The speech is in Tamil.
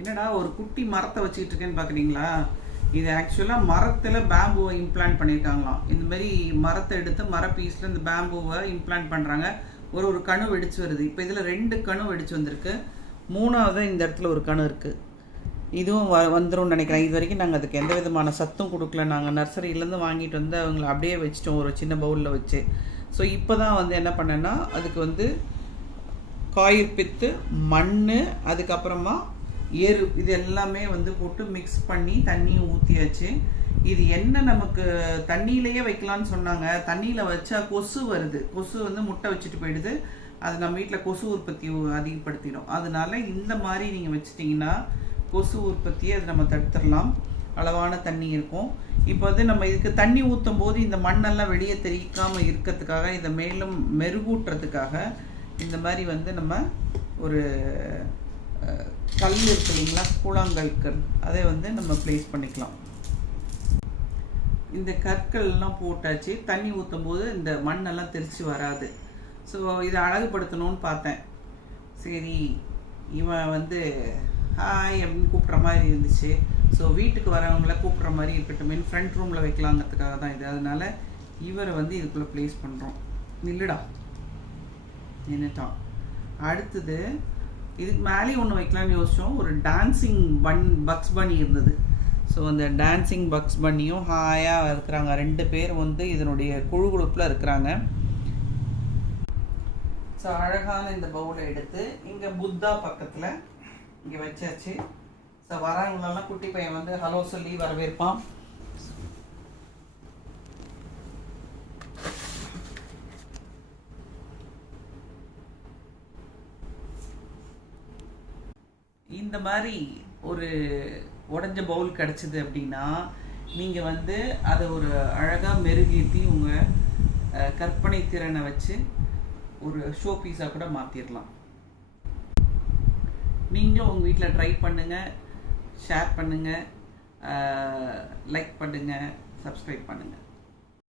என்னடா ஒரு குட்டி மரத்தை வச்சுக்கிட்டு இருக்கேன்னு பார்க்குறீங்களா? இது ஆக்சுவலாக மரத்தில் பேம்புவை இம்ப்ளான்ட் பண்ணியிருக்காங்களாம். இந்த மாதிரி மரத்தை எடுத்து மர பீஸில் இந்த பேம்புவை இம்ப்ளான்ட் பண்ணுறாங்க. ஒரு கணு வெடிச்சு வருது. இப்போ இதில் 2 கணு வெடிச்சு வந்திருக்கு. 3வது இந்த இடத்துல ஒரு கணு இருக்குது. இதுவும் வந்துடும் நினைக்கிறேன். இது வரைக்கும் நாங்கள் அதுக்கு எந்த விதமான சத்தும் கொடுக்கல. நாங்கள் நர்சரியிலேருந்து வாங்கிட்டு வந்து அவங்கள அப்படியே வச்சிட்டோம் ஒரு சின்ன பவுலில் வச்சு. ஸோ இப்போ தான் வந்து என்ன பண்ணேன்னா அதுக்கு வந்து காயிற்பித்து, மண், அதுக்கப்புறமா எரு இது எல்லாமே வந்து போட்டு மிக்ஸ் பண்ணி தண்ணியும் ஊற்றியாச்சு. இது என்ன நமக்கு தண்ணியிலேயே வைக்கலான்னு சொன்னாங்க. தண்ணியில் வச்சா கொசு வருது. கொசு வந்து முட்டை வச்சுட்டு போயிடுது. அது நம்ம வீட்டில் கொசு உற்பத்தி அதிகப்படுத்திடும். அதனால இந்த மாதிரி நீங்கள் வச்சிட்டிங்கன்னா கொசு உற்பத்தியை அது நம்ம தடுத்துடலாம். அளவான தண்ணி இருக்கும். இப்போ வந்து நம்ம இதுக்கு தண்ணி ஊற்றும் போது இந்த மண்ணெல்லாம் வெளியே தெரிக்காமல் இருக்கிறதுக்காக, இதை மேலும் மெருகூட்டுறதுக்காக இந்த மாதிரி வந்து நம்ம ஒரு கல் இருக்கு இல்லைங்களா, கூழாங்கல் கல், அதை வந்து நம்ம ப்ளேஸ் பண்ணிக்கலாம். இந்த கற்கள்லாம் போட்டாச்சு. தண்ணி ஊற்றும் போது இந்த மண்ணெல்லாம் தெரிச்சு வராது. ஸோ இதை அழகுபடுத்தணும்னு பார்த்தேன். சரி, இவன் வந்து ஹாய் அப்படின்னு கூப்பிட்ற மாதிரி இருந்துச்சு. ஸோ வீட்டுக்கு வரவங்கள கூப்பிட்ற மாதிரி இருக்கட்டும், ஃப்ரண்ட் ரூமில் வைக்கலாங்கிறதுக்காக தான் இது. அதனால் இவரை வந்து இதுக்குள்ளே ப்ளேஸ் பண்ணுறோம். நில்லுடா நின்றுட்டான். அடுத்தது இதுக்கு மேலே ஒன்று வைக்கலான்னு யோசித்தோம். ஒரு டான்ஸிங் பக்ஸ் பன்னி இருந்தது. ஸோ அந்த டான்ஸிங் பக்ஸ் பன்னியும் ஹாயாக இருக்கிறாங்க. 2 பேர் வந்து இதனுடைய குழுகுழுப்பில் இருக்கிறாங்க. ஸோ அழகான இந்த பவுலை எடுத்து இங்கே புத்தா பக்கத்தில் இங்கே வச்சாச்சு. ஸோ வரவங்களெல்லாம் குட்டி பையன் வந்து ஹலோ சொல்லி வரவேற்பான். இந்த மாதிரி ஒரு உடஞ்ச பவுல் கிடச்சிது அப்படின்னா நீங்கள் வந்து அதை ஒரு அழகாக மெருகேற்றி உங்கள் கற்பனை திறனை வச்சு ஒரு ஷோ பீஸாக கூட மாற்றிடலாம். நீங்களும் உங்கள் வீட்டில் ட்ரை பண்ணுங்கள், ஷேர் பண்ணுங்கள், லைக் பண்ணுங்கள், சப்ஸ்கிரைப் பண்ணுங்கள்.